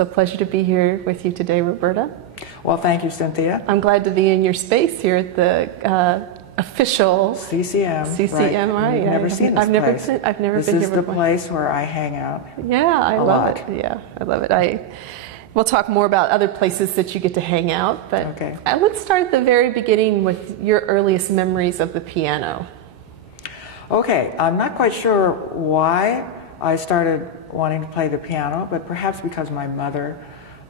It's a pleasure to be here with you today, Roberta. Well, thank you, Cynthia. I'm glad to be in your space here at the official CCM. CCM, right? You've never seen this place. I've never been here before. This is the place where I hang out. Yeah, I love it. Yeah, I love it. We'll talk more about other places that you get to hang out, but okay. Let's start at the very beginning with your earliest memories of the piano. Okay, I'm not quite sure why I started wanting to play the piano, but perhaps because my mother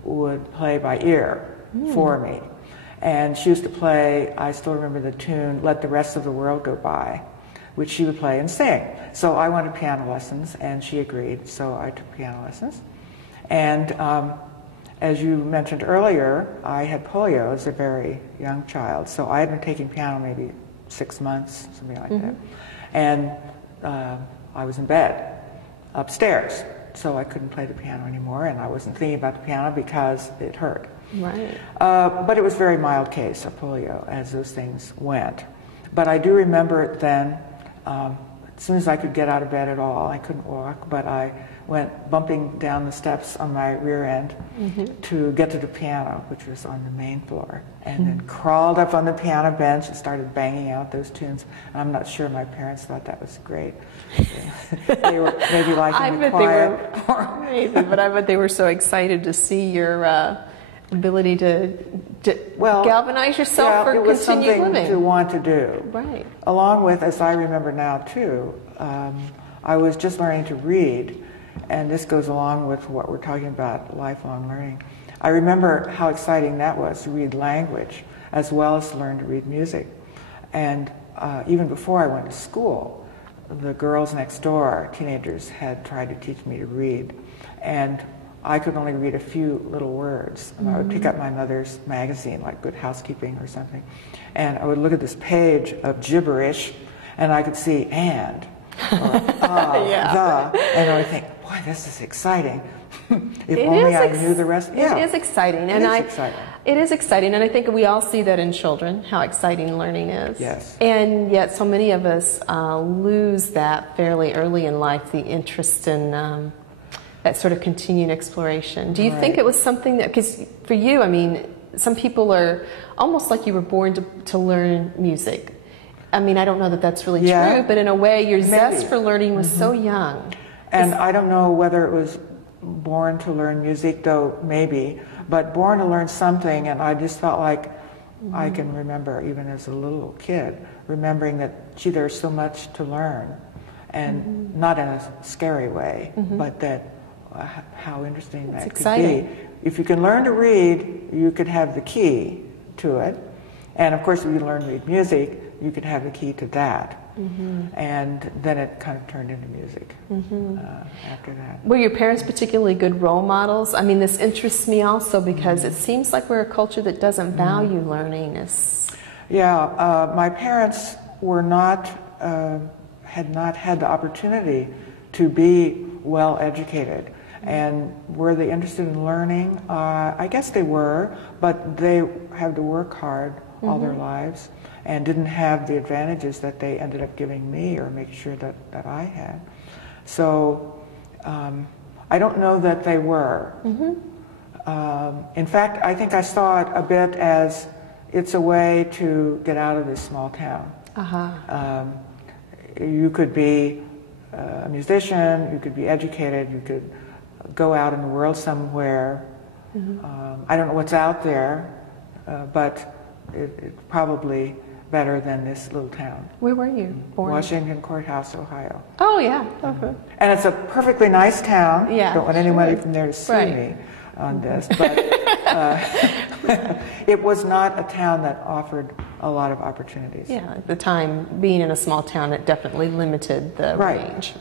would play by ear for me. And she used to play, I still remember the tune, Let the Rest of the World Go By, which she would play and sing. So I wanted piano lessons, and she agreed, so I took piano lessons. And as you mentioned earlier, I had polio as a very young child, so I had been taking piano maybe 6 months, something like that. And I was in bed upstairs, so I couldn't play the piano anymore, and I wasn't thinking about the piano because it hurt. Right. But it was a very mild case of polio as those things went. But I do remember it then, as soon as I could get out of bed at all, I couldn't walk, but I went bumping down the steps on my rear end to get to the piano, which was on the main floor, and then crawled up on the piano bench and started banging out those tunes. And I'm not sure my parents thought that was great. They were maybe liking the quiet. Maybe, but I bet they were so excited to see your ability to galvanize yourself for continued living. It was something to want to do. Right. Along with, as I remember now too, I was just learning to read, and this goes along with what we're talking about, lifelong learning. I remember how exciting that was to read language as well as to learn to read music. And even before I went to school, the girls next door, teenagers, had tried to teach me to read. And I could only read a few little words. And I would pick up my mother's magazine, like Good Housekeeping or something, and I would look at this page of gibberish, and I could see and, or the, and I would think, boy, this is exciting. If only I knew the rest. Yeah. It is exciting. It is exciting. It is exciting, and I think we all see that in children, how exciting learning is. Yes. And yet so many of us lose that fairly early in life, the interest in that sort of continued exploration. Do you think it was something that, because for you, I mean, some people are almost like you were born to learn music. I mean, I don't know that that's really true, but in a way, your zest for learning was so young. And I don't know whether it was born to learn music, though maybe, but born to learn something, and I just felt like I can remember, even as a little kid, remembering that, gee, there's so much to learn, and not in a scary way, but that how interesting that could be. If you can learn to read, you could have the key to it. And of course, if you learn to read music, you could have the key to that. And then it kind of turned into music after that. Were your parents particularly good role models? I mean, this interests me also because it seems like we're a culture that doesn't value learning. Yeah, my parents were not, had not had the opportunity to be well educated. And were they interested in learning? I guess they were, but they had to work hard all their lives and didn't have the advantages that they ended up giving me or making sure that I had. So I don't know that they were. In fact, I think I saw it a bit as it's a way to get out of this small town. You could be a musician, you could be educated, you could go out in the world somewhere. I don't know what's out there, but it's probably better than this little town. Where were you born? Washington Courthouse, Ohio. Oh, yeah. And it's a perfectly nice town. Yeah, don't want anybody from there to sue me on this, but it was not a town that offered a lot of opportunities. Yeah, at the time, being in a small town, it definitely limited the range.